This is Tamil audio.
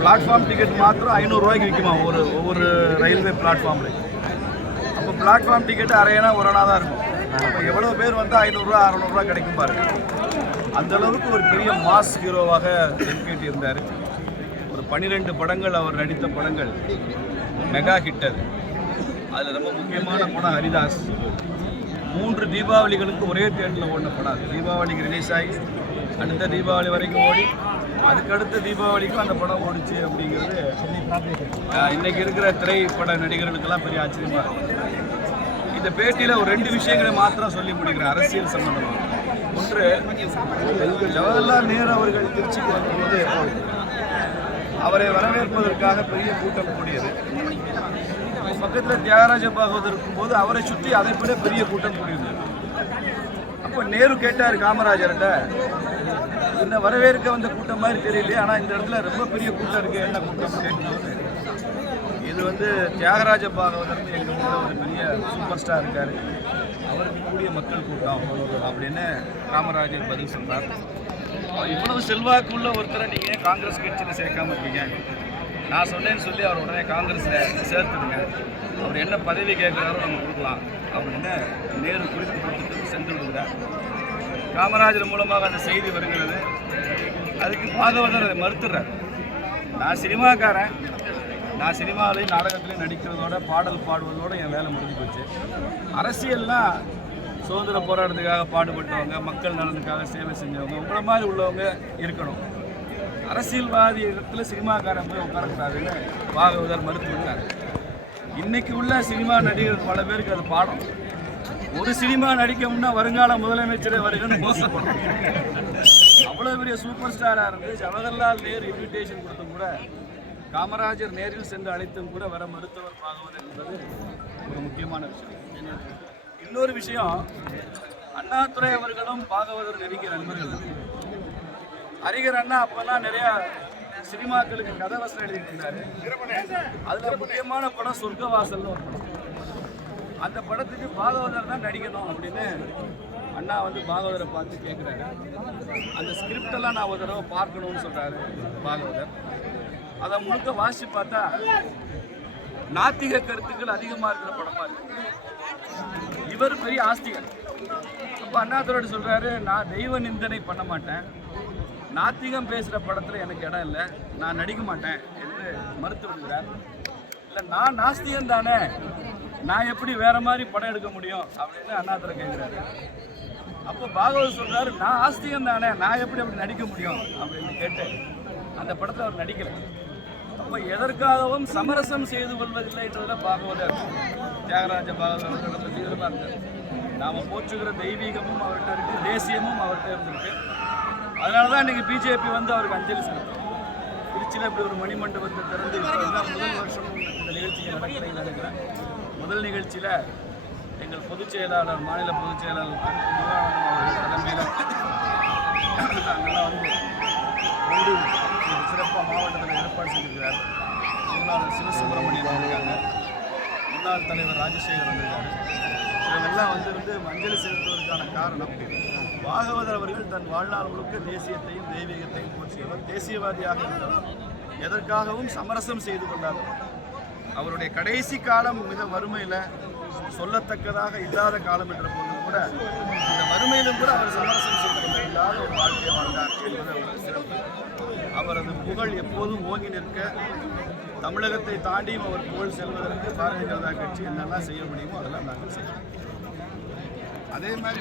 பிளாட்ஃபார்ம் டிக்கெட் மாத்திரம் 500 ரூபாய்க்கு விற்குமா ஒவ்வொரு ரயில்வே பிளாட்ஃபார்ம்ல. அப்போ பிளாட்ஃபார்ம் டிக்கெட் அரையனா ஒரு அணா தான் இருக்கும். அப்போ எவ்வளோ பேர் வந்து 500 600 கிடைக்கும் பாருங்க. அந்த அளவுக்கு ஒரு பெரிய மாஸ் ஹீரோவாக எம்கேடி இருந்தார். ஒரு 12 படங்கள் அவர் நடித்த படங்கள் மெகா ஹிட். அதில் ரொம்ப முக்கியமான படம் ஹரிதாஸ். 3 தீபாவளிகளுக்கு ஒரே தேட்டரில் ஓடின படம். அது தீபாவளிக்கு ரிலீஸ் ஆகி அடுத்த தீபாவளி வரைக்கும் ஓடி அதுக்கடுத்த தீபாவளிக்கும் அந்த படம் ஓடிச்சு அப்படிங்கிறது இன்றைக்கி இருக்கிற திரைப்பட நடிகர்களுக்கெல்லாம் பெரிய ஆச்சரியமாக இருக்கும். இந்த பேட்டியில் ஒரு 2 விஷயங்களை மாத்திரம் சொல்லி முடிக்கிறேன் அரசியல் சம்பந்தமாக. ஒன்று, ஜவஹர்லால் நேரு அவர்கள் திருச்சிக்கு வரும்போது அவரை வரவேற்பதற்காக பெரிய கூட்டம் கூடியது. பக்கத்தில் தியாகராஜ பாகவதர் இருக்கும்போது அவரை சுற்றி அதை விட பெரிய கூட்டம் கூடியிருந்தது. அப்போ நேரு கேட்டார் காமராஜர்கிட்ட, இந்த வரவேற்க வந்த கூட்டம் மாதிரி தெரியலையே, ஆனால் இந்த இடத்துல ரொம்ப பெரிய கூட்டம் இருக்குது, என்ன கூட்டம் கேட்கணும். இது வந்து தியாகராஜ பாகவதர் எங்கள் ஊரில் ஒரு பெரிய சூப்பர் ஸ்டார் இருக்கார், அவருக்கு கூடிய மக்கள் கூட்டம் அப்படின்னு காமராஜர் பதில் சொன்னார். இவ்வளவு செல்வாக்குள்ள ஒருத்தரை நீங்கள் காங்கிரஸ் கட்சியில் சேர்க்காம இருக்கீங்க, நான் சொன்னேன்னு சொல்லி அவர் உடனே காங்கிரஸில் சேர்த்துடுங்க, அவர் என்ன பதவி கேட்குறாரோ நம்ம கொடுக்கலாம் அப்படின்னு நேரு குறித்து கொடுத்துட்டு சென்று விடுகிறார். காமராஜர் மூலமாக அந்த செய்தி வருகிறது. அதுக்கு பாகவதர் அதை மறுத்துடுறார். நான் சினிமாக்காரன், நான் சினிமாவிலையும் நாடகத்திலையும் நடிக்கிறதோட பாடல் பாடுவதோடு என் வேலை முடிஞ்சு போச்சு. அரசியல்லாம் சுதந்திர போராட்டத்துக்காக பாடுபட்டவங்க, மக்கள் நலனுக்காக சேவை செஞ்சவங்க, உங்களை மாதிரி உள்ளவங்க இருக்கணும். அரசியல்வாதி இடத்துல சினிமாக்காரன் போய் உட்காரக்கூடாதுன்னு பாகவதர் மறுத்துவிட்டார். இன்னைக்கு உள்ள சினிமா நடிகர்கள் பல பேருக்கு அது பாடம். ஒரு சினிமா நடிக்கணும்னா வருங்கால முதலமைச்சரே வருகன்னு மோசப்படும். அவ்வளோ பெரிய சூப்பர் ஸ்டாராக இருந்து ஜவஹர்லால் நேரு இன்விடேஷன் கொடுத்தும் கூட காமராஜர் நேரில் சென்று அழைத்தும் கூட வர மருத்துவர் பாகவதர் என்பது ஒரு முக்கியமான விஷயம். இன்னொரு விஷயம், அண்ணாதுரை அவர்களும் பாகவதர் நெருங்கிய நண்பர்கள். அறிஞர் அண்ணா அப்பெல்லாம் நிறைய சினிமாக்களுக்கு கதை வசனம் எழுதிட்டு இருந்தாரு. அதுல முக்கியமான படம் சொர்க்கவாசல்னு ஒரு படம். அந்த படத்துக்கு பாகவதர் தான் நடிக்கணும் அப்படின்னு அண்ணா வந்து பாகவதரை பார்த்து கேட்குறாரு. அந்த ஸ்கிரிப்டெல்லாம் நான் ஒரு தடவை பார்க்கணும்னு சொல்றாரு பாகவதர். அதை முழுக்க வாசிச்சு பார்த்தா நாத்திக கருத்துக்கள் அதிகமாக இருக்கிற படமா இருக்கு. இவர் பெரிய ஆஸ்திகர். அப்போ அண்ணாதுரை சொல்றாரு, நான் தெய்வ நிந்தனை பண்ண மாட்டேன், நாத்திகம் பேசுகிற படத்தில் எனக்கு இடம் இல்லை, நான் நடிக்க மாட்டேன் என்று மறுத்து விடுகிறார். இல்லை, நான் நாஸ்திகம் தானே, நான் எப்படி வேற மாதிரி படம் எடுக்க முடியும் அப்படின்னு அண்ணாதுரை கேட்குறாரு. அப்போ பாகவதர் சொல்றாரு, நான் ஆஸ்திகம் தானே, நான் எப்படி அப்படி நடிக்க முடியும் அப்படின்னு கேட்டு அந்த படத்தில் அவர் நடிக்கலை. அப்போ எதற்காகவும் சமரசம் செய்து கொள்வதில்லை என்றதில் பாகவதர் தியாகராஜ பாகவதர் தீவிரமாக இருந்தார். நாம் போற்றுகிற தெய்வீகமும் அவர்கிட்ட இருக்கு, தேசியமும் அவர்கிட்ட இருந்திருக்கு. அதனால தான் இன்றைக்கி பிஜேபி வந்து அவருக்கு அஞ்சலி செலுத்தும். திருச்சியில் இப்படி ஒரு மணிமண்டபத்தை திறந்து இப்போ முதல் வருஷம் இந்த நிகழ்ச்சிகள் நடக்கிறேன். முதல் நிகழ்ச்சியில் எங்கள் பொதுச் செயலாளர், மாநில பொதுச் செயலாளர் தலைமையில் அங்கெல்லாம் வந்து சிறப்பாக மாவட்டத்தில் ஏற்பாடு செஞ்சிருக்கிறார். முன்னாள் சிவசுப்பிரமணியன் வந்திருக்காங்க, முன்னாள் தலைவர் ராஜசேகர் வந்திருக்காரு. இவங்கெல்லாம் வந்து அஞ்சலி செலுத்துவதற்கான காரணம், பாகவதர் அவர்கள் தன் வாழ்நாள் முழுக்க தேசியத்தையும் தெய்வீகத்தையும் போற்றியவர், தேசியவாதியாக இருந்தவர், எதற்காகவும் சமரசம் செய்து கொள்ளாதவர். அவருடைய கடைசி காலம் மிக வறுமையில் சொல்லத்தக்கதாக இல்லாத காலம் என்ற போதும் கூட இந்த வறுமையிலும் கூட அவர் சமரசம் செய்து கொண்டில்லாத ஒரு வாழ்க்கையை வாழ்ந்தார் என்பது அவரது சிறப்பு. அவரது புகழ் எப்போதும் ஓங்கி நிற்க, தமிழகத்தை தாண்டியும் அவர் புகழ் செல்வதற்கு பாரதிய ஜனதா கட்சி என்னெல்லாம் செய்ய முடியுமோ அதெல்லாம் நாங்கள் செய்வோம். அதே மாதிரி